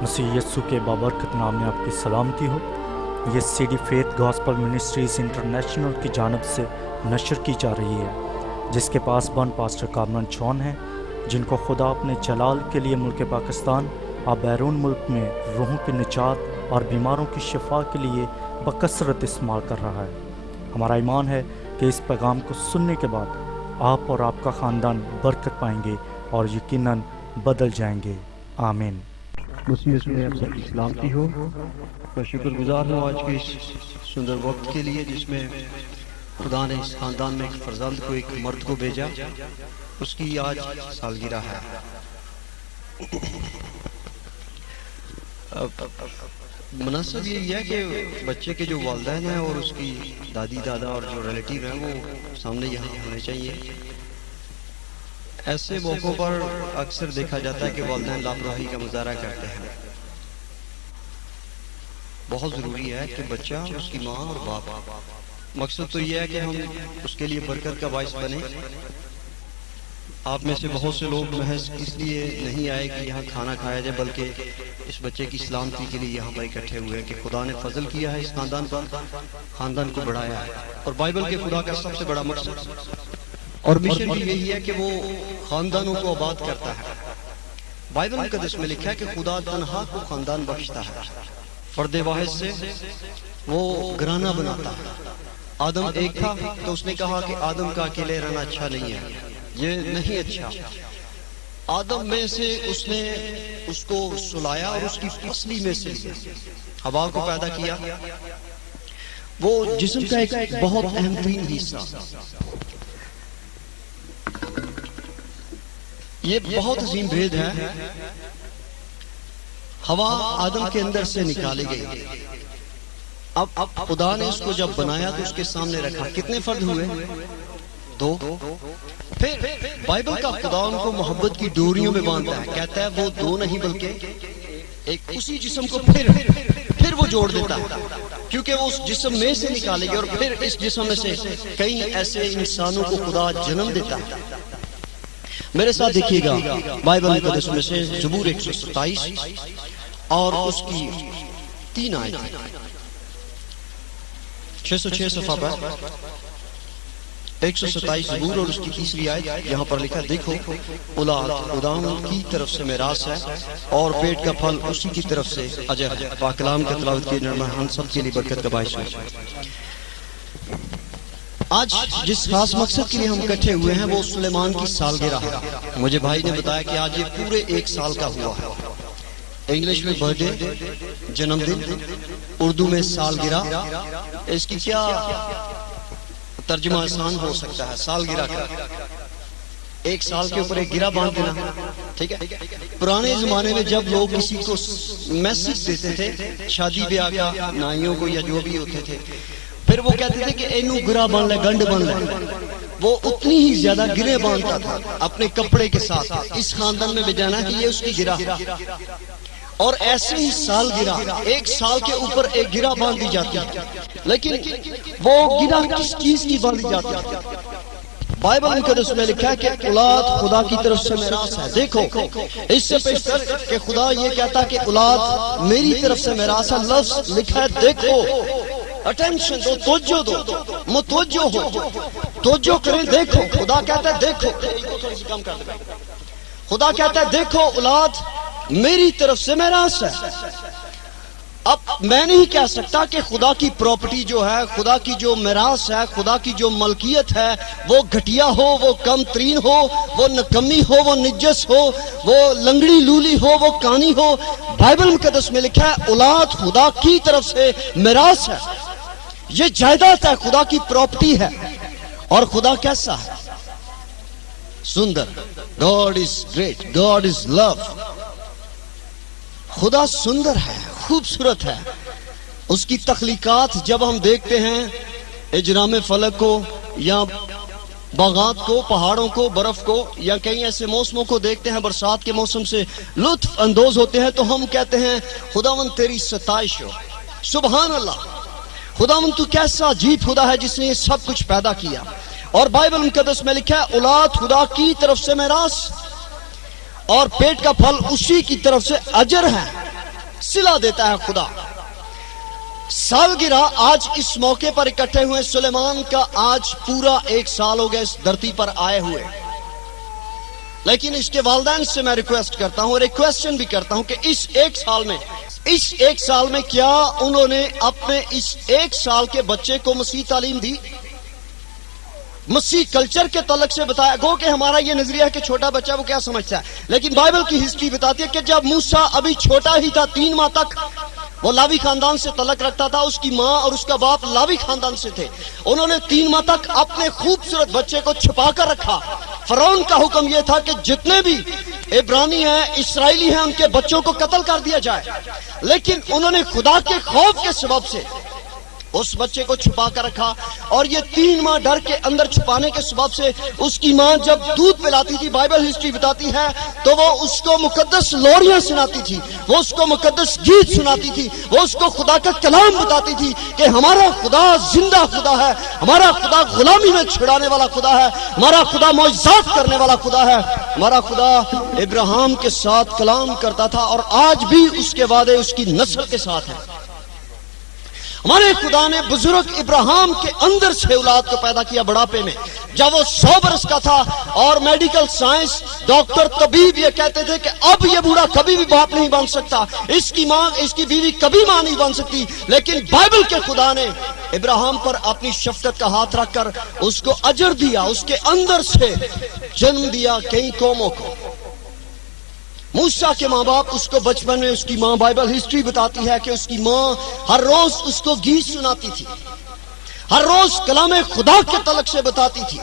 मसीह यस्सु के बाबरकत नाम में आपकी सलामती हो। ये CD faith gospel ministries international की जानब से नशर की जा रही है, जिसके पासबान पास्टर कामरान जॉन हैं, जिनको खुदा अपने जलाल के लिए मुल्क पाकिस्तान और बैरून मुल्क में रूहों की निजात और बीमारों की शिफा के लिए बकसरत इस्तेमाल कर रहा है। हमारा ईमान है कि इस पैगाम को सुनने के बाद आप और आपका ख़ानदान बरकत पाएंगे और यकीनन बदल जाएंगे। आमीन। मसीह में आप सबकी सलामती हो। मैं शुक्रगुजार हूँ आज के इस सुंदर वक्त के लिए जिसमें खुदा ने इस खानदान में एक फर्जंद को, एक मर्द को भेजा। उसकी आज सालगिरह है। मुनासिब यही है कि बच्चे के जो वालिदैन हैं और उसकी दादी दादा और जो रिलेटिव हैं वो सामने यहाँ होने चाहिए। ऐसे मौक़ों पर अक्सर देखा जाता है कि वालिदैन लापरवाही का मुजाहरा करते हैं। बहुत ज़रूरी है कि बच्चा, उसकी माँ और बाप, मकसद तो ये है कि हम उसके लिए बरकत का बाइस बने। आप में से बहुत से लोग महज इसलिए नहीं आए कि यहाँ खाना खाया जाए, बल्कि इस बच्चे की सलामती के लिए यहाँ पर इकट्ठे हुए हैं कि खुदा ने फजल किया है इस खानदान पर, खानदान को बढ़ाया है। और बाइबल के खुदा का सबसे बड़ा मकसद और मिशन भी यही है कि वो खानदानों को आबाद करता है। बाइबल मुकद्दस में लिखा है कि खुदा तन्हा को खानदान बख्शता है, फर्दे वाहिद से वो घराना बनाता है। आदम एक था तो उसने कहा कि आदम का अकेले रहना अच्छा नहीं है, ये नहीं अच्छा। आदम में से उसने उसको सुलाया और उसकी फसली में से हवा को पैदा किया। वो जिस्म का एक बहुत अहम तरीन हिस्सा, ये बहुत अजीम भेद है। हवा आदम के अंदर से निकाली गई। अब खुदा ने उसको जब बनाया तो उसके सामने रखा। कितने फर्द हुए? दो। फिर बाइबल का खुदा उनको मोहब्बत की डोरियों में बांधता है। कहता है वो दो नहीं बल्कि एक, उसी जिस्म को फिर वो जोड़ देता है, क्योंकि वो उस जिस्म में से निकालेगी और फिर इस जिस्म में से कई ऐसे इंसानों को खुदा जन्म देता है। मेरे साथ देखिएगा बाइबल मुकद्दस में से ज़बूर 127 और उसकी 3 आयत, 606 सफ़ा पर 127 ज़बूर और उसकी 3री आयत। यहाँ पर लिखा, देखो औलाद खुदावंद की तरफ से मेरास है और पेट का फल उसी की तरफ से अजर है। पाक कलाम की तिलावत की नरमा हम सब के लिए बरकत का बाइस है। आज जिस खास मकसद के लिए हम इकट्ठे हुए हैं वो सुलेमान की सालगिरह है। मुझे भाई ने बताया कि आज ये पूरे 1 साल का हुआ है। इंग्लिश में बर्थडे, जन्मदिन, उर्दू में सालगिरह। इसकी क्या तर्जुमा आसान हो सकता है? सालगिरह का 1 साल के ऊपर एक गिरा बांध देना, ठीक है। पुराने जमाने में जब लोग किसी को मैसेज देते थे, शादी ब्याह का, नाइयों को या जो भी होते थे, फिर वो कहते थे कि एनू गिरा बन ले, गंड बन ले। वो उतनी ही ज्यादा गिरे बांधता था अपने कपड़े के साथ, इस खानदान में भेजाना कि ये उसकी गिरा। और ऐसे ही साल गिरा, 1 साल के ऊपर एक गिरा बांध दी जाती है। लेकिन वो गिरा किस चीज की बांधी जाती है? बाइबल मुकद्दस में लिखा है कि औलाद खुदा की तरफ से मेरास है। देखो, इससे पेशतर कि खुदा ये कहता कि औलाद मेरी तरफ से मेरास है, लफ्ज लिखा है देखो। अटेंशन दो, तवज्जो दो, मुतवज्जो हो, तवज्जो करें। देखो, खुदा कहता है देखो, खुदा कहता है देखो औलाद मेरी तरफ से मेरास है। अब मैं नहीं कह सकता कि खुदा की प्रॉपर्टी जो है, खुदा की जो मेरास है, खुदा की जो मलकियत है वो घटिया हो, वो कम तरीन हो, वो नकमी हो, वो निजस हो, वो लंगड़ी लूली हो, वो कानी हो। बाइबल मुकद्दस में लिखा है औलाद खुदा की तरफ से मेरास है। ये जायदाद है, खुदा की प्रॉपर्टी है। और खुदा कैसा है? सुंदर। God is great, God is love. खुदा सुंदर है, खूबसूरत है। उसकी तख्लीकात जब हम देखते हैं, इजराम फलक को या बागात को, पहाड़ों को, बर्फ को, या कई ऐसे मौसमों को देखते हैं, बरसात के मौसम से लुत्फ अंदोज होते हैं, तो हम कहते हैं खुदावंद तेरी सताइश हो, सुभान अल्लाह। खुदावंद तू कैसा अजीब खुदा है जिसने ये सब कुछ पैदा किया। और बाइबल मुकद्दस में लिखा है औलाद खुदा की तरफ से मेरास और पेट का फल उसी की तरफ से अजर है। सिला देता है खुदा। सालगिरह आज इस मौके पर इकट्ठे हुए सुलेमान का आज पूरा 1 साल हो गया इस धरती पर आए हुए। लेकिन इसके वालिदैन से मैं रिक्वेस्ट करता हूं और एक क्वेश्चन भी करता हूं कि इस 1 साल में क्या उन्होंने अपने इस 1 साल के बच्चे को मसीह तालीम दी, मसीह कल्चर के तलक से बताया? गो कि हमारा ये नजरिया है कि छोटा बच्चा वो क्या समझता है, लेकिन बाइबल की हिस्ट्री बताती है कि जब मूसा अभी छोटा ही था, 3 माह तक वो लावी खानदान से तलक रखता था। उसकी माँ और उसका बाप लावी खानदान से थे। उन्होंने 3 माह तक अपने खूबसूरत बच्चे को छुपा कर रखा। फरौन का हुक्म यह था कि जितने भी इब्रानी हैं, इस्राएली हैं, उनके बच्चों को कत्ल कर दिया जाए। लेकिन उन्होंने खुदा के खौफ के सबब से उस बच्चे को छुपा कर रखा, और ये 3 माह डर के अंदर छुपाने के सबब से उसकी माँ जब दूध पिलाती थी, बाइबल हिस्ट्री बताती है, तो वो उसको मुकद्दस लोरियां सुनाती थी, वो उसको मुकद्दस गीत सुनाती थी, वो उसको खुदा का कलाम बताती थी कि हमारा खुदा जिंदा खुदा है, हमारा खुदा गुलामी में छुड़ाने वाला खुदा है, हमारा खुदा मौजज़ात करने वाला खुदा है, हमारा खुदा इब्राहिम के साथ कलाम करता था और आज भी उसके वादे उसकी नस्ल के साथ है। हमारे खुदा ने बुजुर्ग इब्राहिम के अंदर से औलाद को पैदा किया बुढ़ापे में, जब वो 100 बरस का था, और मेडिकल साइंस डॉक्टर तबीब ये कहते थे कि अब ये बूढ़ा कभी भी बाप नहीं बन सकता, इसकी माँ, इसकी बीवी कभी माँ नहीं बन सकती। लेकिन बाइबल के खुदा ने इब्राहिम पर अपनी शफकत का हाथ रखकर उसको अजर दिया, उसके अंदर से जन्म दिया कई कौमों को। मूसा के माँ बाप उसको बचपन में, उसकी माँ, बाइबल हिस्ट्री बताती है कि उसकी माँ हर रोज उसको गीत सुनाती थी, हर रोज कलामे खुदा के तलक से बताती थी,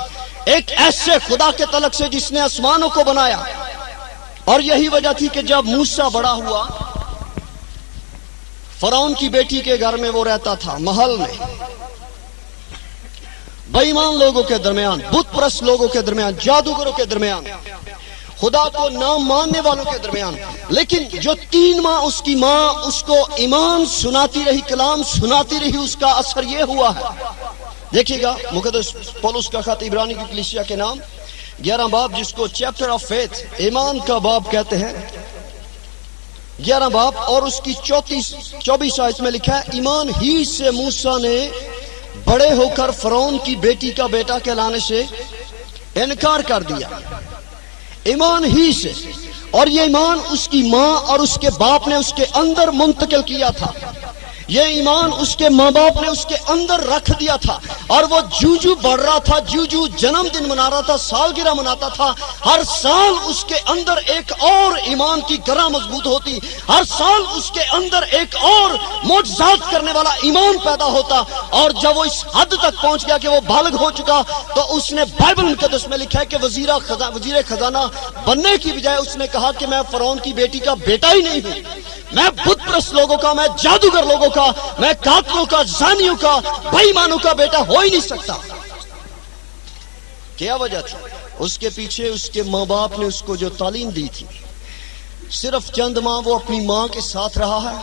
एक ऐसे खुदा के तलक से जिसने आसमानों को बनाया। और यही वजह थी कि जब मूसा बड़ा हुआ, फरौन की बेटी के घर में वो रहता था, महल में, बेईमान लोगों के दरमियान, बुत परस्त लोगों के दरमियान, जादूगरों के दरमियान, खुदा को नाम मानने वालों के दरमियान। लेकिन जो 3 माह उसकी माँ उसको ईमान सुनाती रही, कलाम सुनाती रही, उसका असर ये हुआ है। देखिएगा मुकद्दस पौलुस का खत इब्रानी की कलीसिया के नाम 11 बाब, जिसको चैप्टर ऑफ फेथ, ईमान का बाब कहते हैं, 11 बाब और उसकी 24 आयत में लिखा है, ईमान ही से मूसा ने बड़े होकर फरौन की बेटी का बेटा कहलाने से इनकार कर दिया। ईमान ही से, और ये ईमान उसकी माँ और उसके बाप ने उसके अंदर मुंतकिल किया था, ये ईमान उसके माँ बाप ने उसके अंदर रख दिया था, और वो जूजू बढ़ रहा था, जूजू जन्मदिन मना रहा था, सालगिरह मनाता था। हर साल उसके अंदर एक और ईमान की गरा मजबूत होती, हर साल उसके अंदर एक और मौजज़ात करने वाला ईमान पैदा होता। और जब वो इस हद तक पहुंच गया कि वो बालिग हो चुका, तो उसने बाइबल मुकद्दस में लिखा है कि वजीर खजाना बनने की बजाय उसने कहा कि मैं फरौन की बेटी का बेटा ही नहीं हूं, मैं बुत परस्त लोगों का, मैं जादूगर लोगों का, मैं कातलों का, जानियों का, बेईमानों का बेटा हो ही नहीं सकता। क्या वजह थी? उसके पीछे उसके माँ बाप ने उसको जो तालीम दी थी। सिर्फ चंद माह वो अपनी माँ के साथ रहा है।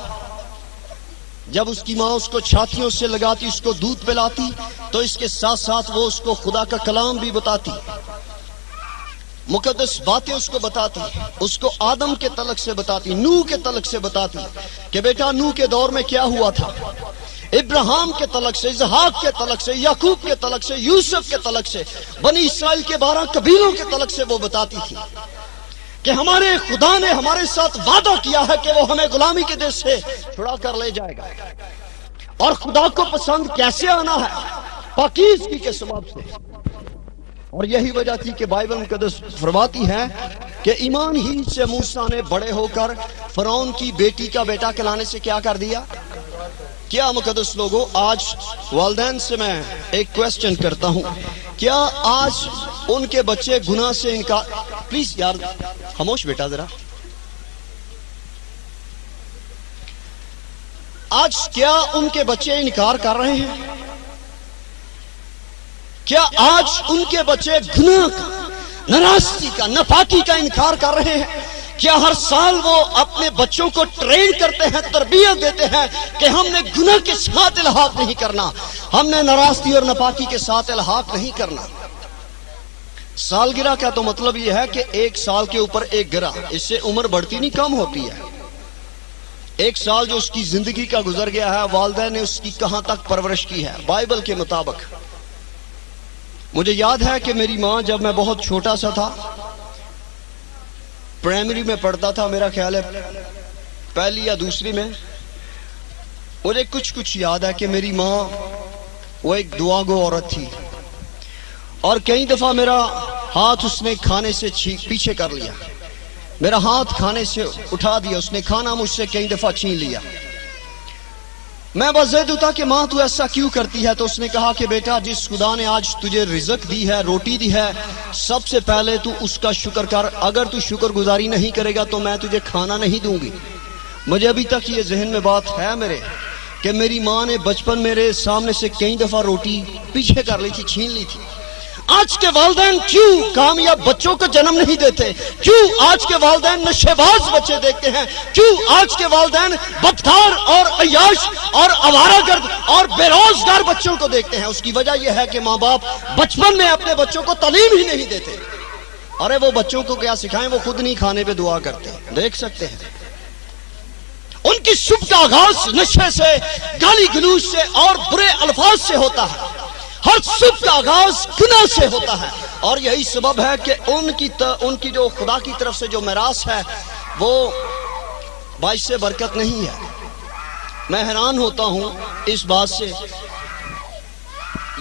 जब उसकी माँ उसको छातियों से लगाती, उसको दूध पिलाती, तो इसके साथ साथ वो उसको खुदा का कलाम भी बताती, मुकद्दस बातें उसको बताती, उसको आदम के तलक से बताती, नूह के तलक से बताती कि बेटा नूह के दौर में क्या हुआ था, इब्राहिम के तलक से, इसहाक के तलक से, याकूब के तलक से, यूसुफ के तलक से, बनी इस्राइल के 12 कबीलों के तलक से वो बताती थी कि हमारे खुदा ने हमारे साथ वादा किया है कि वो हमें गुलामी के देश से छुड़ा कर ले जाएगा। और खुदा को पसंद कैसे आना है? पाकीज़गी के सबब से। और यही वजह थी कि बाइबल मुकद्दस फरमाती है कि ईमान ही से मूसा ने बड़े होकर फरौन की बेटी का बेटा कहलाने से क्या कर दिया। क्या मुकद्दस लोगों, आज वालिदैन से मैं एक क्वेश्चन करता हूं, क्या आज उनके बच्चे गुनाह से इनकार, प्लीज यार खामोश बेटा जरा, आज क्या उनके बच्चे इनकार कर रहे हैं? क्या आज उनके बच्चे गुनाह का, नाराजगी का, नापाकी का इनकार कर रहे हैं? क्या हर साल वो अपने बच्चों को ट्रेन करते हैं, तरबियत देते हैं कि हमने गुनाह के साथ इल्हाक नहीं करना, हमने नाराजगी और नापाकी के साथ इल्हाक नहीं करना। सालगिरह का तो मतलब यह है कि 1 साल के ऊपर एक गिरा, इससे उम्र बढ़ती नहीं कम होती है। ایک سال جو اس کی زندگی کا گزر گیا ہے، والدین نے اس کی کہاں تک پرورش کی ہے بائبل کے مطابق۔ مجھے یاد ہے کہ میری ماں جب میں بہت چھوٹا سا تھا، پرائمری میں پڑھتا تھا، میرا خیال ہے پہلی یا دوسری میں، مجھے کچھ یاد ہے کہ میری ماں وہ ایک دعا گو عورت تھی، اور کئی دفعہ میرا ہاتھ اس نے کھانے سے پیچھے کر لیا، میرا ہاتھ کھانے سے اٹھا دیا، اس نے کھانا مجھ سے کئی دفعہ چھین لیا۔ میں بس ضد تھا کہ ماں تو ایسا کیوں کرتی ہے؟ تو اس نے کہا کہ بیٹا، جس خدا نے آج تجھے رزق دی ہے، روٹی دی ہے، سب سے پہلے تو اس کا شکر کر، اگر تو شکر گزاری نہیں کرے گا تو میں تجھے کھانا نہیں دوں گی۔ مجھے ابھی تک یہ ذہن میں بات ہے میرے کہ میری ماں نے بچپن میرے سامنے سے کئی دفعہ روٹی پیچھے کر لی تھی، چھین لی تھی۔ آج کے والدین کیوں کامیاب بچوں کو جنم نہیں دیتے؟ کیوں آج کے والدین نشے باز بچے دیکھتے ہیں؟ کیوں آج کے والدین بدکار اور عیاش اور آوارہ گرد اور بے روزگار بچوں کو دیکھتے ہیں؟ اس کی وجہ یہ ہے کہ ماں باپ بچپن میں اپنے بچوں کو تعلیم ہی نہیں دیتے۔ ارے وہ بچوں کو کیا سکھائیں، وہ خود نہیں کھانے پہ دعا کرتے، دیکھ سکتے ہیں۔ ان کی صبح کا آغاز نشے سے، گالی گلوچ سے اور برے الفاظ سے ہوتا ہے، ہر صبح کا آغاز گناہ سے ہوتا ہے، اور یہی سبب ہے کہ ان کی جو خدا کی طرف سے جو میراث ہے وہ باعث برکت نہیں ہے۔ میں حیران ہوتا ہوں اس بات سے،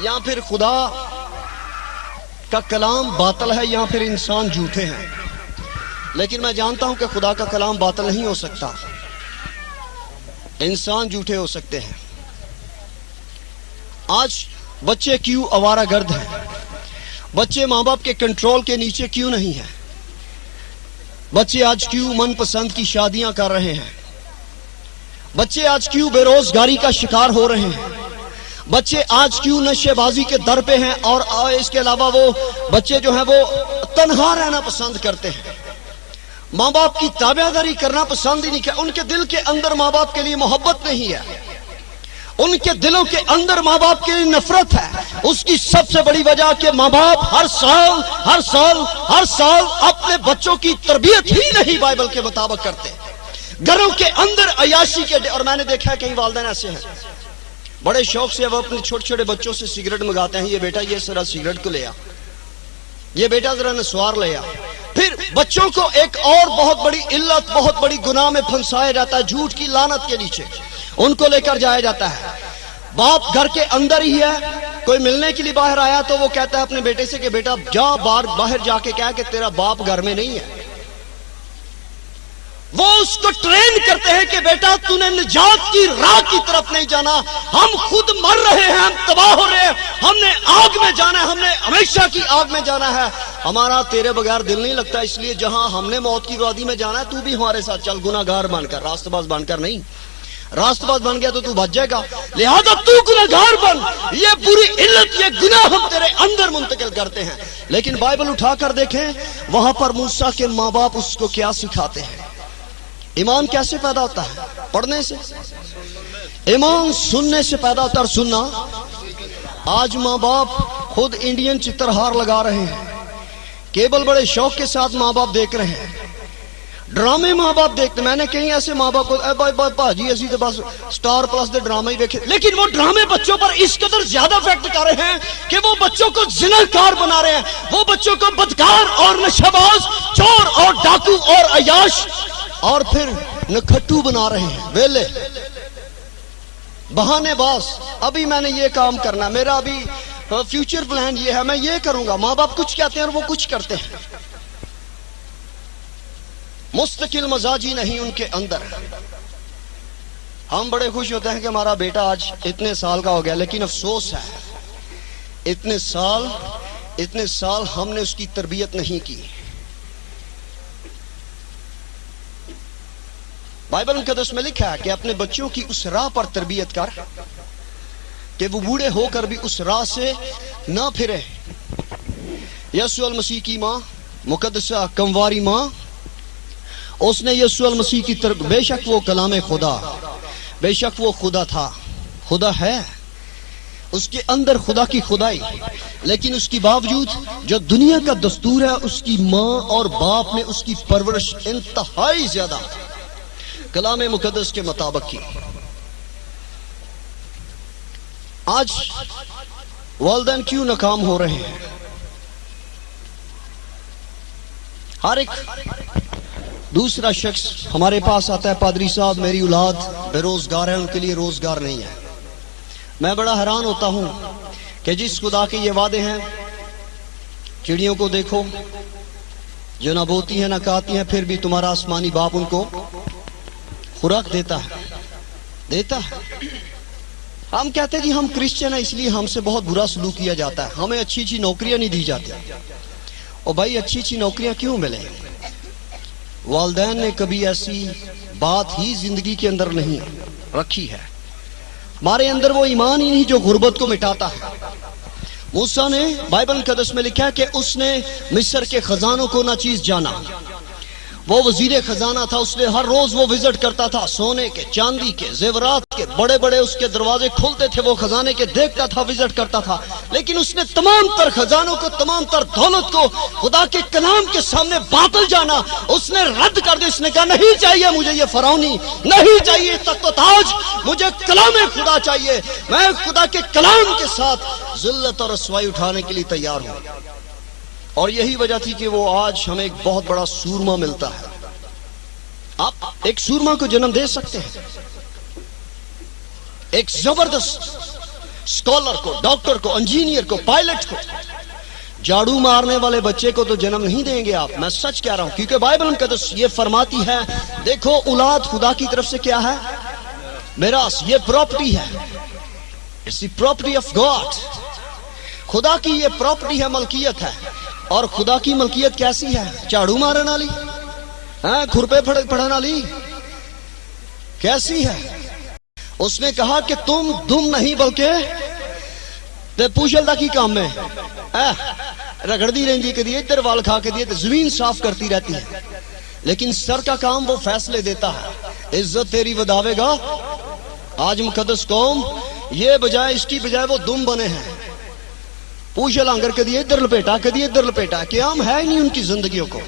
یا پھر خدا کا کلام باطل ہے یا پھر انسان جھوٹے ہیں، لیکن میں جانتا ہوں کہ خدا کا کلام باطل نہیں ہو سکتا، انسان جھوٹے ہو سکتے ہیں۔ آج بچے کیوں آوارہ گرد ہیں؟ بچے ماں باپ کے کنٹرول کے نیچے کیوں نہیں ہیں؟ بچے آج کیوں من پسند کی شادیاں کر رہے ہیں؟ بچے آج کیوں بے روزگاری کا شکار ہو رہے ہیں؟ بچے آج کیوں نشے بازی کے در پہ ہیں؟ اور اس کے علاوہ وہ بچے جو ہیں وہ تنہا رہنا پسند کرتے ہیں، ماں باپ کی تابعداری کرنا پسند ہی نہیں کرتے۔ ان کے دل کے اندر ماں باپ کے لیے محبت نہیں ہے، ان کے دلوں کے اندر ماں باپ کے لیے نفرت ہے۔ اس کی سب سے بڑی وجہ کہ ماں باپ ہر سال اپنے بچوں کی تربیت ہی نہیں بائبل کے مطابق کرتے، گھروں کے اندر عیاشی کے، اور میں نے دیکھا ہے کئی والدین ایسے ہیں بڑے شوق سے وہ اپنے چھوٹے چھوٹے بچوں سے سگریٹ منگاتے ہیں، یہ بیٹا یہ ذرا سگریٹ کو لے آ، یہ بیٹا ذرا نسوار لے آ۔ پھر بچوں کو ایک اور بہت بڑی علت، بہت بڑی گناہ میں پھنسایا جاتا ہے، جھوٹ کی لعنت کے نیچے ان کو لے کر جایا جاتا ہے۔ باپ گھر کے اندر ہی ہے، کوئی ملنے کے لیے باہر آیا تو وہ کہتا ہے اپنے بیٹے سے کہ بیٹا جا باہر جا کے کہہ کہ تیرا باپ گھر میں نہیں ہے۔ وہ اس کو ٹرین کرتے ہیں کہ بیٹا تو نے نجات کی راہ کی طرف نہیں جانا، ہم خود مر رہے ہیں، ہم تباہ ہو رہے ہیں، ہم نے آگ میں جانا ہے، ہم نے ہمیشہ کی آگ میں جانا ہے، ہمارا تیرے بغیر دل نہیں لگتا، اس لیے جہاں ہم نے موت کی وادی میں جانا ہے تو بھی ہمارے ساتھ چل، گناہ گار بن کر، راست باز بن کر نہیں۔ راست باز بن گیا تو بچ جائے گا، لہذا تو گناہگار بن۔ یہ بری علت، یہ گناہ ہم تیرے اندر منتقل کرتے ہیں۔ لیکن بائبل اٹھا کر دیکھیں، وہاں پر موسیٰ کے ماں باپ اس کو کیا سکھاتے ہیں۔ ایمان کیسے پیدا ہوتا ہے؟ پڑھنے سے۔ ایمان سننے سے پیدا ہوتا ہے، اور سننا۔ آج ماں باپ خود انڈین چترہار لگا رہے ہیں، کیبل بڑے شوق کے ساتھ ماں باپ دیکھ رہے ہیں، ڈرامے ماں باپ دیکھتے۔ میں نے کہیں ایسے ماں باپ کو جی اسی تو بس سٹار پلس دے ڈرامے ہی دیکھے، لیکن وہ ڈرامے بچوں پر اس قدر زیادہ افیکٹ کر رہے ہیں کہ وہ بچوں کو زناکار بنا رہے ہیں، وہ بچوں کو بدکار اور نشہباز، چور اور ڈاکو اور عیاش اور پھر نکھٹو بنا رہے ہیں، ویلے بہانے باز۔ ابھی میں نے یہ کام کرنا، میرا ابھی فیوچر پلان یہ ہے، میں یہ کروں گا۔ ماں باپ کچھ کہتے ہیں اور وہ کچھ کرتے ہیں، مستقل مزاجی نہیں ان کے اندر۔ ہم بڑے خوش ہوتے ہیں کہ ہمارا بیٹا آج اتنے سال کا ہو گیا، لیکن افسوس ہے اتنے سال ہم نے اس کی تربیت نہیں کی۔ بائبل مقدس میں لکھا ہے کہ اپنے بچوں کی اس راہ پر تربیت کر کہ وہ بوڑھے ہو کر بھی اس راہ سے نہ پھرے۔ یسوع المسیح کی ماں، مقدسہ کمواری ماں، اس نے یسوع المسیح کی طرف، بے شک وہ کلام خدا، بے شک وہ خدا تھا، خدا ہے، اس کے اندر خدا کی خدائی، لیکن اس کے باوجود جو دنیا کا دستور ہے، اس کی ماں اور باپ نے اس کی پرورش انتہائی زیادہ کلام مقدس کے مطابق کی. آج والدین کیوں ناکام ہو رہے ہیں؟ ہر ایک دوسرا شخص ہمارے پاس آتا ہے، پادری صاحب میری اولاد بے روزگار ہے، ان کے لیے روزگار نہیں ہے. میں بڑا حیران ہوتا ہوں کہ جس خدا کے یہ وعدے ہیں، چڑیوں کو دیکھو جو نہ بوتی ہیں نہ کاتی ہیں، پھر بھی تمہارا آسمانی باپ ان کو خوراک دیتا ہے. ہم کہتے ہیں جی ہم کرسچن ہیں اس لیے ہم سے بہت برا سلوک کیا جاتا ہے، ہمیں اچھی اچھی نوکریاں نہیں دی جاتی. اور بھائی اچھی اچھی نوکریاں کیوں ملیں؟ والدین نے کبھی ایسی بات ہی زندگی کے اندر نہیں رکھی ہے. ہمارے اندر وہ ایمان ہی نہیں جو غربت کو مٹاتا ہے. موسیٰ نے بائبل مقدس میں لکھا ہے کہ اس نے مصر کے خزانوں کو نہ چیز جانا. وہ وزیر خزانہ تھا، اس نے ہر روز وہ وزٹ کرتا تھا، سونے کے، چاندی کے، زیورات کے بڑے بڑے اس کے دروازے کھلتے تھے، وہ خزانے کے دیکھتا تھا، وزٹ کرتا تھا. لیکن اس نے تمام تر خزانوں کو، تمام تر دولت کو خدا کے کلام کے سامنے باطل جانا. اس نے رد کر دیا. اس نے کہا نہیں چاہیے مجھے یہ فرعونی، نہیں چاہیے تخت و تاج، مجھے کلام خدا چاہیے. میں خدا کے کلام کے ساتھ ذلت اور رسوائی اٹھانے کے لیے تیار ہوں. اور یہی وجہ تھی کہ وہ آج ہمیں ایک بہت بڑا سورما ملتا ہے. آپ ایک سورما کو جنم دے سکتے ہیں، ایک زبردست اسکالر کو، ڈاکٹر کو، انجینئر کو، پائلٹ کو. جھاڑو مارنے والے بچے کو تو جنم نہیں دیں گے آپ. میں سچ کہہ رہا ہوں، کیونکہ بائبل مقدس یہ فرماتی ہے، دیکھو اولاد خدا کی طرف سے کیا ہے؟ میراث. یہ پراپرٹی ہے، it's the property of God. خدا کی یہ پراپرٹی ہے، ملکیت ہے. اور خدا کی ملکیت کیسی ہے؟ جھاڑو مارن والی، ہاں کھرپے پڑھن والی کیسی ہے؟ اس نے کہا کہ تم دم نہیں بلکہ پوچھلتا کی کام میں رگڑتی رہتی، کدی ادھر وال کھا کے دیے تو زمین صاف کرتی رہتی ہے. لیکن سر کا کام وہ فیصلے دیتا ہے. عزت تیری وداوے گا. آج مقدس قوم یہ بجائے اس کی بجائے وہ دم بنے ہیں. پوچھ لانگر کدی ادھر لپیٹا، کدی ادھر لپیٹا. قیام ہے نہیں ان کی زندگیوں کو.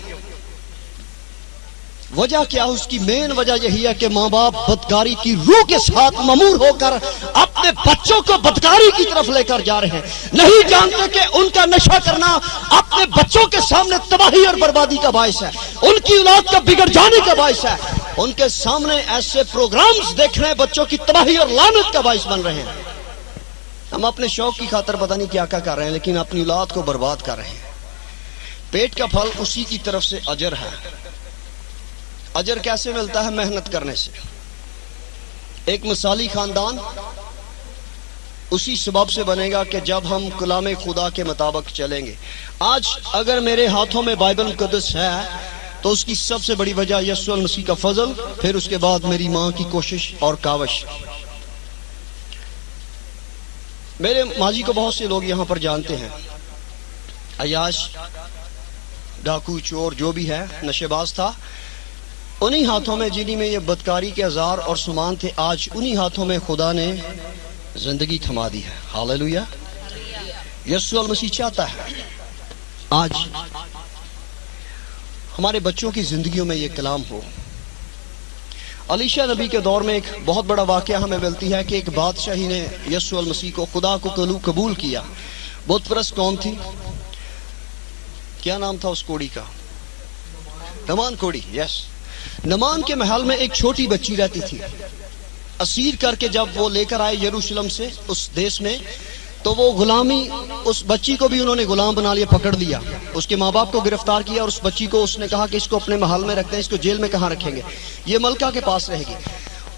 وجہ کیا؟ اس کی مین وجہ یہی ہے کہ ماں باپ بدکاری کی روح کے ساتھ ممور ہو کر اپنے بچوں کو بدکاری کی طرف لے کر جا رہے ہیں. نہیں جانتے کہ ان کا نشہ کرنا اپنے بچوں کے سامنے تباہی اور بربادی کا باعث ہے، ان کی اولاد کا بگڑ جانے کا باعث ہے. ان کے سامنے ایسے پروگرامز دیکھ رہے ہیں بچوں کی تباہی اور لعنت کا باعث بن رہے ہیں. ہم اپنے شوق کی خاطر پتہ نہیں کیا کر رہے ہیں، لیکن اپنی اولاد کو برباد کر رہے ہیں. پیٹ کا پھل اسی کی طرف سے اجر ہے. اجر کیسے ملتا ہے؟ محنت کرنے سے. ایک مثالی خاندان اسی سبب سے بنے گا کہ جب ہم کلام خدا کے مطابق چلیں گے. آج اگر میرے ہاتھوں میں بائبل مقدس ہے تو اس کی سب سے بڑی وجہ یسوع المسیح کا فضل، پھر اس کے بعد میری ماں کی کوشش اور کاوش. میرے ماضی کو بہت سے لوگ یہاں پر جانتے ہیں. عیاش، ڈاکو، چور جو بھی ہے، نشے باز تھا. انہی ہاتھوں میں جنہی میں یہ بدکاری کے ہزار اور سامان تھے، آج انہی ہاتھوں میں خدا نے زندگی تھما دی ہے. ہاللویہ. یسوع المسیح چاہتا ہے آج ہمارے بچوں کی زندگیوں میں یہ کلام ہو. علیشہ نبی کے دور میں ایک بہت بڑا واقعہ ہمیں ملتی ہے کہ ایک بادشاہی نے یسوع المسیح کو، خدا کو قبول کیا. بت پرست قوم تھی. کیا نام تھا اس کوڑی کا؟ نمان کوڑی. یس. نمان کے محل میں ایک چھوٹی بچی رہتی تھی. اسیر کر کے جب وہ لے کر آئے یروشلم سے اس دیش میں، تو وہ غلامی، اس بچی کو بھی انہوں نے غلام بنا لیا، پکڑ لیا. اس کے ماں باپ کو گرفتار کیا اور اس بچی کو اس نے کہا کہ اس کو اپنے محل میں رکھتے ہیں، اس کو جیل میں کہاں رکھیں گے، یہ ملکہ کے پاس رہے گی.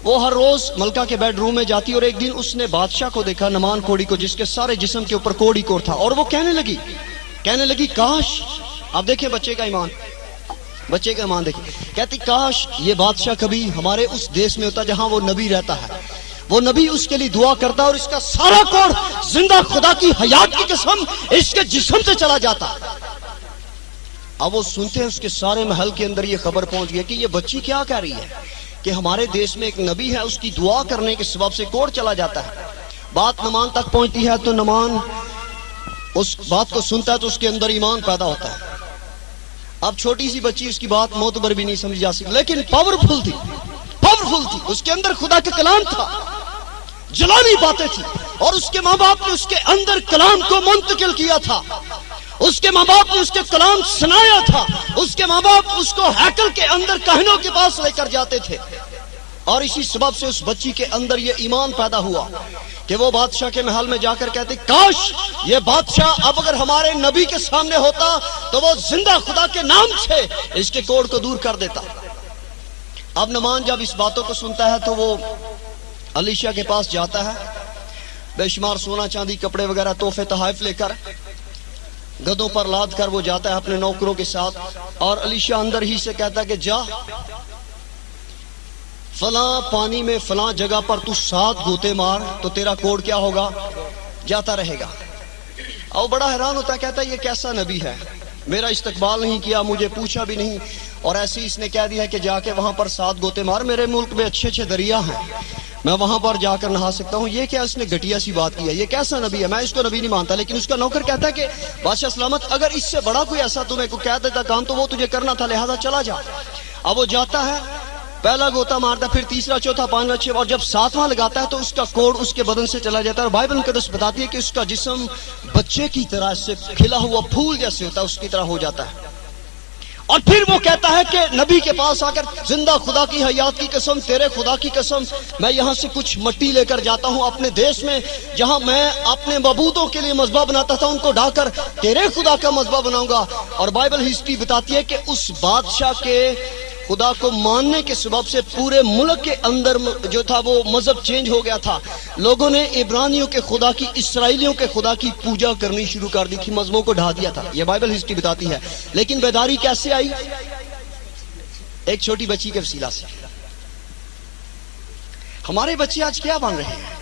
وہ ہر روز ملکہ کے بیڈ روم میں جاتی اور ایک دن اس نے بادشاہ کو دیکھا، نمان کوڑی کو، جس کے سارے جسم کے اوپر کوڑی کور تھا. اور وہ کہنے لگی کاش، آپ دیکھیں بچے کا ایمان دیکھیں. کہتی کاش یہ بادشاہ کبھی ہمارے اس دیش میں ہوتا جہاں وہ نبی رہتا ہے. وہ نبی اس کے لیے دعا کرتا اور اس کا سارا کوڑ زندہ خدا کی حیات کی قسم اس کے جسم سے چلا جاتا. اب وہ سنتے ہیں اس کے سارے محل کے اندر یہ خبر پہنچ گئی کہ یہ بچی کیا کہہ رہی ہے کہ ہمارے دیش میں ایک نبی ہے، اس کی دعا کرنے کے سبب سے کوڑ چلا جاتا ہے. بات نمان تک پہنچتی ہے تو نمان اس بات کو سنتا ہے تو اس کے اندر ایمان پیدا ہوتا ہے. اب چھوٹی سی بچی، اس کی بات معتبر بھی نہیں سمجھ جا سکتی، لیکن پاورفل تھی. पावरफुल थी, उसके अंदर खुदा का कलाम था, जलानी बातें थी, और उसके माँ बाप ने उसके अंदर कलाम को मुंतकिल किया था, उसके माँ बाप ने उसके कलाम सुनाया था, उसके माँ बाप उसको हैकल के अंदर कहनों के पास लेकर जाते थे। और इसी सबब से उस बच्ची के अंदर ये ईमान पैदा हुआ कि वो बादशाह के महल में जाकर कहते, काश ये बादशाह अब अगर हमारे नबी के सामने होता तो वो जिंदा खुदा के नाम से इसके कोड़ को दूर कर देता। अब नमान जब इस बातों को सुनता है तो वो अलीशा के पास जाता है, बेशुमार सोना चांदी कपड़े वगैरह तोहफे तहाइफ लेकर गधों पर लाद कर वो जाता है अपने नौकरों के साथ, और अलीशा अंदर ही से कहता है कि जा फलां पानी में फलां जगह पर तू 7 गोते मार तो तेरा कोड़ क्या होगा, जाता रहेगा। और बड़ा हैरान होता है, कहता है ये कैसा नबी है, मेरा इस्तकबाल नहीं किया, मुझे पूछा भी नहीं, और ऐसे ही इसने कह दिया है कि जाके वहां पर 7 गोते मार, मेरे मुल्क में अच्छे अच्छे दरिया हैं, मैं वहां पर जाकर नहा सकता हूँ। ये क्या इसने घटिया सी बात की है, ये कैसा नबी है, मैं इसको नबी नहीं मानता। लेकिन उसका नौकर कहता है कि बादशाह सलामत, अगर इससे बड़ा कोई ऐसा तुम्हें को कह देता काम तो वो तुझे करना था, लिहाजा चला जा। अब वो जाता है, पहला गोता मारता, फिर तीसरा, चौथा, पांचवा, छठवां, और जब 7वां लगाता है तो उसका कोड़ उसके बदन से चला जाता है। और बाइबल मुकद्दस बताती है कि उसका जिस्म बच्चे की तरह से खिला हुआ फूल जैसे होता है, उसकी तरह हो जाता है। और फिर वो कहता है कि नबी के पास आकर, जिंदा खुदा की हयात की कसम, तेरे खुदा की कसम, मैं यहाँ से कुछ मिट्टी लेकर जाता हूँ अपने देश में जहाँ मैं अपने मबूदों के लिए मज़बा बनाता था, उनको ढाकर तेरे खुदा का मज़बा बनाऊंगा। और बाइबल हिस्ट्री बताती है कि उस बादशाह के खुदा को मानने के सबब से पूरे मुल्क के अंदर जो था वो मजहब चेंज हो गया था। लोगों ने इब्रानियों के खुदा की, इसराइलियों के खुदा की पूजा करनी शुरू कर दी थी, मजहबों को ढा दिया था। ये बाइबल हिस्ट्री बताती है। लेकिन बेदारी कैसे आई? एक छोटी बच्ची के वसीला से। हमारे बच्चे आज क्या बन रहे हैं?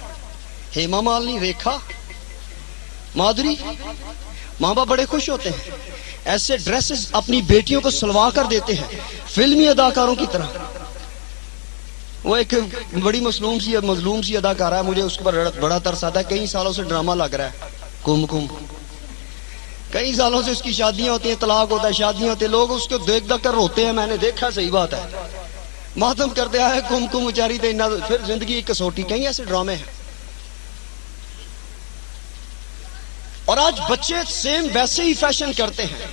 हेमा मालिनी, रेखा, माधुरी, माँ बाप बड़े खुश होते हैं, ऐसे ड्रेसेस अपनी बेटियों को सिलवा कर देते हैं फिल्मी अदाकारों की तरह। वो एक बड़ी मजलूम सी अदाकारा है, मुझे उसके पर बड़ा तरस आता है। कई सालों से ड्रामा लग रहा है कुमकुम, कई सालों से उसकी शादियां होती हैं, तलाक होता है, शादियां होती है, लोग उसको देख देख कर रोते हैं। मैंने देखा, सही बात है, मातम करते आए कुमकुम उचारी थे, फिर जिंदगी की कसौटी। कई ऐसे ड्रामे हैं। और आज बच्चे सेम वैसे ही फैशन करते हैं।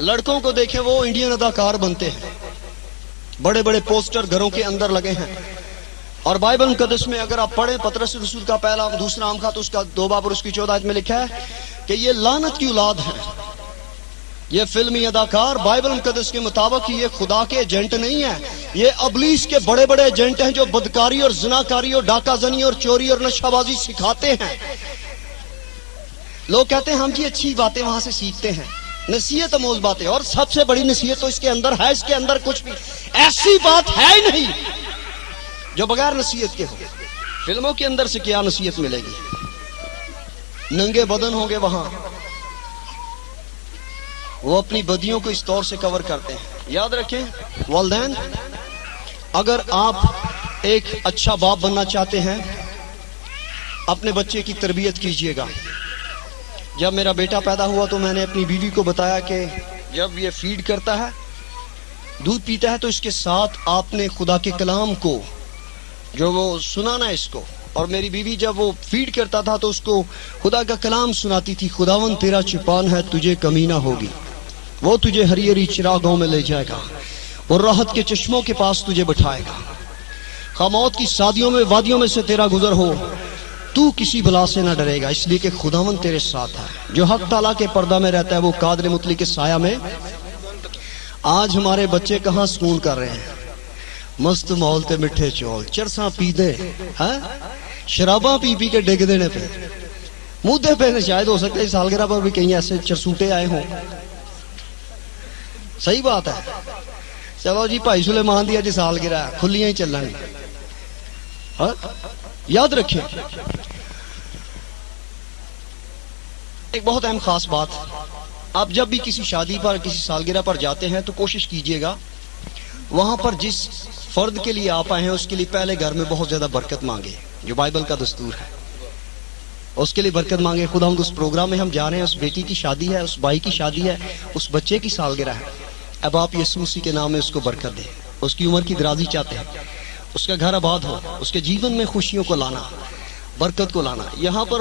लड़कों को देखें, वो इंडियन अदाकार बनते हैं, बड़े बड़े पोस्टर घरों के अंदर लगे हैं। और बाइबल मुकद्दस में अगर आप पढ़ें पतरस रसूल का पहला दूसरा आम तो उसका 2 बाब और उसकी 14 में लिखा है कि ये लानत की औलाद है, ये फिल्मी अदाकार बाइबल मुकद्दस के मुताबिक ये खुदा के एजेंट नहीं है, ये अबलीस के बड़े बड़े एजेंट हैं जो बदकारी और ज़िनाकारी और डाकाजनी और चोरी और नशाबाजी सिखाते हैं। लोग कहते हैं हम जी अच्छी बातें वहां से सीखते हैं, नसीहत अमोज बातें, और सबसे बड़ी नसीहत तो इसके अंदर है। इसके अंदर कुछ भी ऐसी बात है ही नहीं जो बगैर नसीहत के हो। फिल्मों के अंदर से क्या नसीहत मिलेगी? नंगे बदन होंगे वहां, वो अपनी बदियों को इस तौर से कवर करते हैं। याद रखें वालिदैन, अगर आप एक अच्छा बाप बनना चाहते हैं, अपने बच्चे की तरबियत कीजिएगा। जब मेरा बेटा पैदा हुआ तो मैंने अपनी बीवी को बताया कि जब ये फीड करता है, दूध पीता है, तो इसके साथ आपने खुदा के कलाम को जो वो सुनाना है इसको। और मेरी बीवी जब वो फीड करता था तो उसको खुदा का कलाम सुनाती थी। खुदावन तेरा चुपान है, तुझे कमी ना होगी, वो तुझे हरी हरी चिरागों में ले जाएगा और राहत के चश्मों के पास तुझे बिठाएगा। खामौत की शादियों में वादियों में से तेरा गुजर हो, तू किसी बला से ना डरेगा, इसलिए कि खुदावन तेरे साथ है। जो हक ताला के पर्दा में रहता है वो कादर मुतली के साया में। आज हमारे बच्चे कहाँ सुकून कर रहे हैं? मस्त माहौल ते मिठे चौल, चरसा पी दे, शराबा पी पी के डिग देने पे, मुद्दे पे। शायद हो सकता है सालगिरह पर भी कहीं ऐसे चरसूटे आए हों। सही बात है। चलो जी, भाई सुलेमान दी अज सालगिरह, खुलियां ही चलन। याद रखिए एक बहुत अहम खास बात, आप जब भी किसी शादी पर, किसी सालगिरह पर जाते हैं तो कोशिश कीजिएगा वहां पर जिस फर्द के लिए आप आए हैं उसके लिए पहले घर में बहुत ज्यादा बरकत मांगे, जो बाइबल का दस्तूर है। उसके लिए बरकत मांगे। खुदा उस प्रोग्राम में हम जा रहे हैं, उस बेटी की शादी है, उस भाई की शादी है, उस बच्चे की सालगिरह है, अब आप यीशु मसीह के नाम में उसको बरकत दें, اس کی عمر کی درازی چاہتے ہیں، اس کا گھر آباد ہو، اس کے جیون میں خوشیوں کو لانا، برکت کو لانا۔ یہاں پر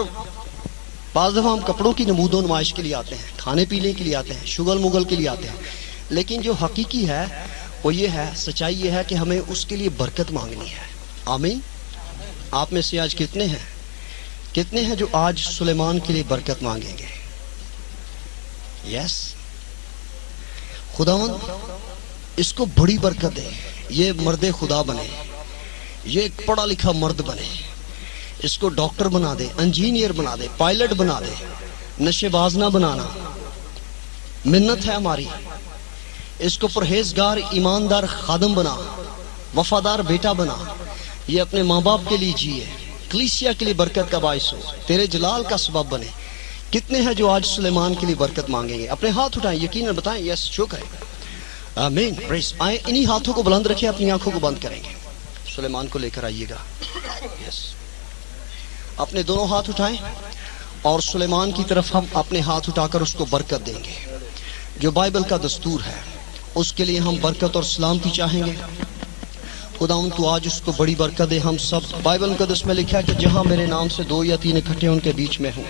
بعض دفعہ ہم کپڑوں کی نمود و نمائش کے لیے آتے ہیں، کھانے پینے کے لیے آتے ہیں، شغل مغل کے لیے آتے ہیں، لیکن جو حقیقی ہے وہ یہ ہے، سچائی یہ ہے کہ ہمیں اس کے لیے برکت مانگنی ہے۔ آمین۔ آپ میں سے آج کتنے ہیں جو آج سلیمان کے لیے برکت مانگیں گے؟ یس، خداوند اس کو بڑی برکت دے، یہ مرد خدا بنے، یہ ایک پڑھا لکھا مرد بنے، اس کو ڈاکٹر بنا دے، انجینئر بنا دے، پائلٹ بنا دے، نشے باز نہ بنانا، منت ہے ہماری۔ اس کو پرہیزگار ایماندار خادم بنا، وفادار بیٹا بنا، یہ اپنے ماں باپ کے لیے جیے، کلیسیا کے لیے برکت کا باعث ہو، تیرے جلال کا سبب بنے۔ کتنے ہیں جو آج سلیمان کے لیے برکت مانگیں گے؟ اپنے ہاتھ اٹھائیں، یقیناً بتائیں یس، شو کریں۔ آمین، پریز۔ آئیں انہی ہاتھوں کو بلند رکھیں، اپنی آنکھوں کو بند کریں گے، سلیمان کو لے کر آئیے گا۔ یس، اپنے دونوں ہاتھ اٹھائیں اور سلیمان کی طرف ہم اپنے ہاتھ اٹھا کر اس کو برکت دیں گے۔ جو بائبل کا دستور ہے اس کے لیے ہم برکت اور سلامتی چاہیں گے۔ خداوند تو آج اس کو بڑی برکت دے۔ ہم سب، بائبل مقدس میں لکھا ہے کہ جہاں میرے نام سے 2 یا 3 اکٹھے ان کے بیچ میں ہوں۔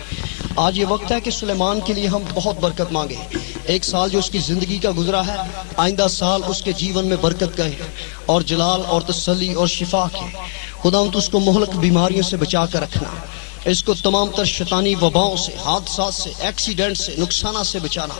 آج یہ وقت ہے کہ سلیمان کے لیے ہم بہت برکت مانگیں۔ ایک سال جو اس کی زندگی کا گزرا ہے، آئندہ سال اس کے جیون میں برکت کا ہے اور جلال اور تسلی اور شفا کے۔ خداوند اس کو مہلک بیماریوں سے بچا کر رکھنا، اس کو تمام تر شیطانی وباؤں سے، حادثات سے، ایکسیڈنٹ سے، نقصانات سے بچانا۔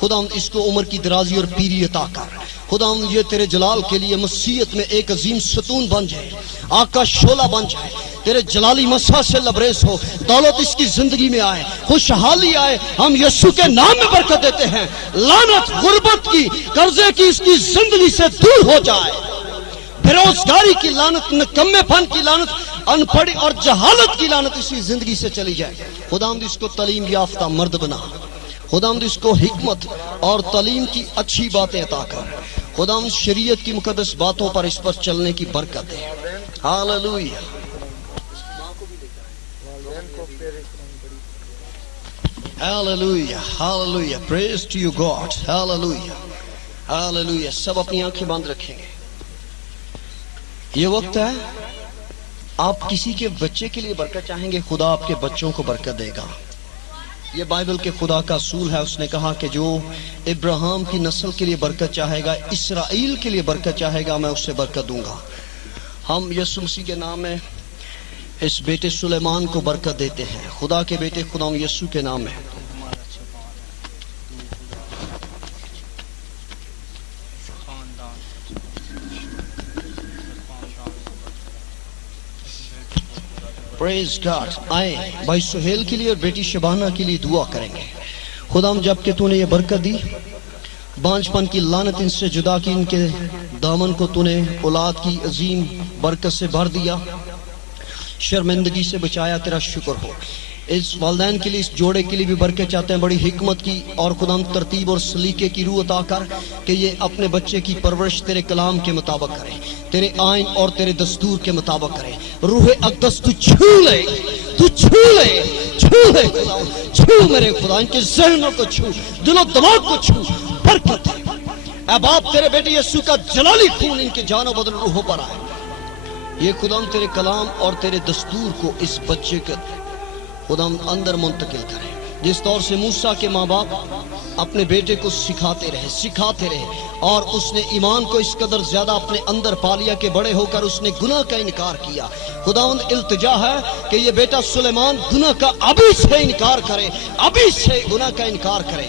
خداوند اس کو عمر کی درازی اور پیری عطا کر۔ خداوند یہ تیرے جلال کے لیے مسیحیت میں ایک عظیم ستون بن جائے، آگ کا شعلہ بن جائے، تیرے جلالی مسح سے لبریز ہو، دولت اس کی زندگی میں آئے، خوشحالی آئے۔ ہم یسوع کے نام میں برکت دیتے ہیں۔ لعنت، غربت کی، قرضے کی اس کی زندگی سے دور ہو جائے۔ بےروزگاری کی لعنت، نکمے پن کی لعنت، ان پڑھی اور جہالت کی لعنت اسی زندگی سے چلی جائے۔ خداوند اس کو تعلیم یافتہ مرد بنا۔ خداوند اس کو حکمت اور تعلیم کی اچھی باتیں عطا کر۔ خداوند شریعت کی مقدس باتوں پر اس پر چلنے کی برکت دے۔ Hallelujah, hallelujah, hallelujah, praise to you God, hallelujah, hallelujah. سب اپنی آنکھیں بند رکھیں گے۔ یہ وقت ہے، آپ کسی کے بچے کے لیے برکت چاہیں گے، خدا آپ کے بچوں کو برکت دے گا۔ یہ بائبل کے خدا کا اصول ہے۔ اس نے کہا کہ جو ابراہیم کی نسل کے لیے برکت چاہے گا، اسرائیل کے لیے برکت چاہے گا، میں اسے برکت دوں گا۔ ہم یسوع مسیح کے نام میں اس بیٹے سلیمان کو برکت دیتے ہیں، خدا کے بیٹے خدا یسوع کے نام میں۔ پریز گاڈ۔ آئیں بھائی سہیل کے لیے اور بیٹی شبانہ کے لیے دعا کریں گے۔ خدا جب کہ تو نے یہ برکت دی، بانجھ پن کی لعنت ان سے جدا کی، ان کے دامن کو تو نے اولاد کی عظیم برکت سے بھر دیا، شرمندگی سے بچایا، تیرا شکر ہو۔ اس والدین کے لیے، اس جوڑے کے لیے بھی برکت چاہتے ہیں، بڑی حکمت کی اور خدا ترتیب اور سلیقے کی روح عطا کر کہ یہ اپنے بچے کی پرورش تیرے کلام کے مطابق کرے، تیرے آئین اور تیرے دستور کے مطابق کرے۔ روح اقدس تو چھو لے، تو چھو لے، چھو لے خدا، چھو میرے خدا، ان کے ذہنوں کو چھو، دل و دماغ کو چھو، برکت ہے۔ اے باپ، تیرے بیٹے یسوع کا جلالی خون ان کے جان و بدن روحوں پر آئے۔ یہ خدا تیرے کلام اور تیرے دستور کو اس بچے کے خدا اندر منتقل کرے، جس طور سے موسیٰ کے ماں باپ اپنے بیٹے کو سکھاتے رہے اور اس نے ایمان کو اس قدر زیادہ اپنے اندر پا لیا کہ بڑے ہو کر اس نے گناہ کا انکار کیا۔ خداوند التجا ہے کہ یہ بیٹا سلیمان گناہ کا ابھی سے انکار کرے، ابھی سے گناہ کا انکار کرے،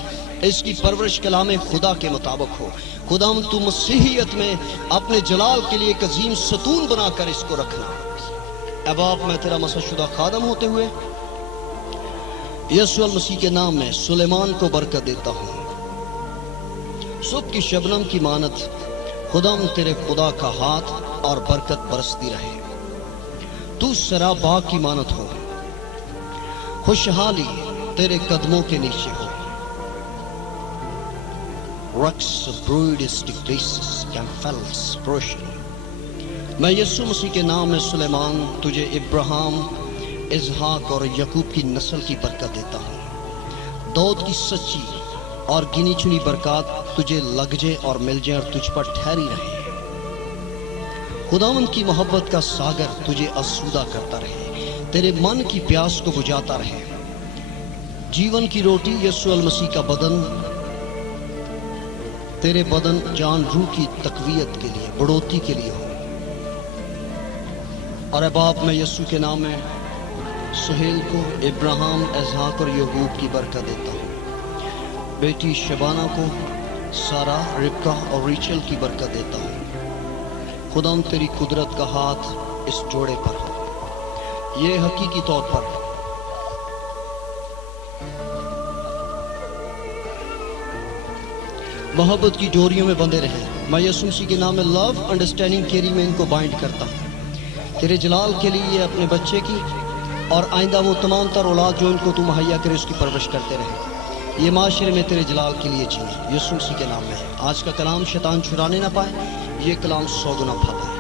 اس کی پرورش کلام خدا کے مطابق ہو۔ خداوند تو مسیحیت میں اپنے جلال کے لیے ایک عظیم ستون بنا کر اس کو رکھنا۔ اے باپ، میں تیرا مسح شدہ خادم ہوتے ہوئے یسوع المسیح کے نام میں سلیمان کو برکت دیتا ہوں۔ صبح کی شبنم کی مانت خداوند تیرے خدا کا ہاتھ اور برکت برستی رہے۔ تو سرا باغ کی مانت ہو، خوشحالی تیرے قدموں کے نیچے ہو۔ رقص میں یسوع مسیح کے نام میں سلیمان تجھے ابراہیم، اسحاق اور یعقوب کی نسل کی برکت دیتا ہوں۔ داؤد کی سچی اور گنی چنی برکات تجھے لگ جائے اور مل جائے اور تجھ پر ٹھہری رہے۔ खुदावंद की मोहब्बत का सागर तुझे आसूदा करता रहे, तेरे मन की प्यास को बुझाता रहे। जीवन की रोटी यीशु अल मसीह का बदन तेरे बदन जान रूह की तकवीयत के लिए, बढ़ोतरी के लिए हो। और अब बाप मैं यीशु के नाम में सुहेल को, इब्राहिम, इसहाक और यहूब की बरकत देता हूँ। बेटी शबाना को, सारा, रिबका और रीचल की बरकत देता हूँ। खुदाम तेरी कुदरत का हाथ इस जोड़े पर हो। ये हकीकी तौर पर मोहब्बत की डोरियों में बंधे रहे। मैं यीशु मसीह के नाम में लव, अंडरस्टैंडिंग, केयरिंग में इनको बाइंड करता हूँ। तेरे जलाल के लिए ये अपने बच्चे की और आइंदा वो तमाम तर औलाद जो इनको तू मुहैया करे उसकी परवरिश करते रहे। ये माशरे में तेरे जलाल के लिए जिए, यीशु मसीह के नाम में। आज का कलाम शैतान छुड़ाने ना पाए, ये कलाम 100 गुना फल है।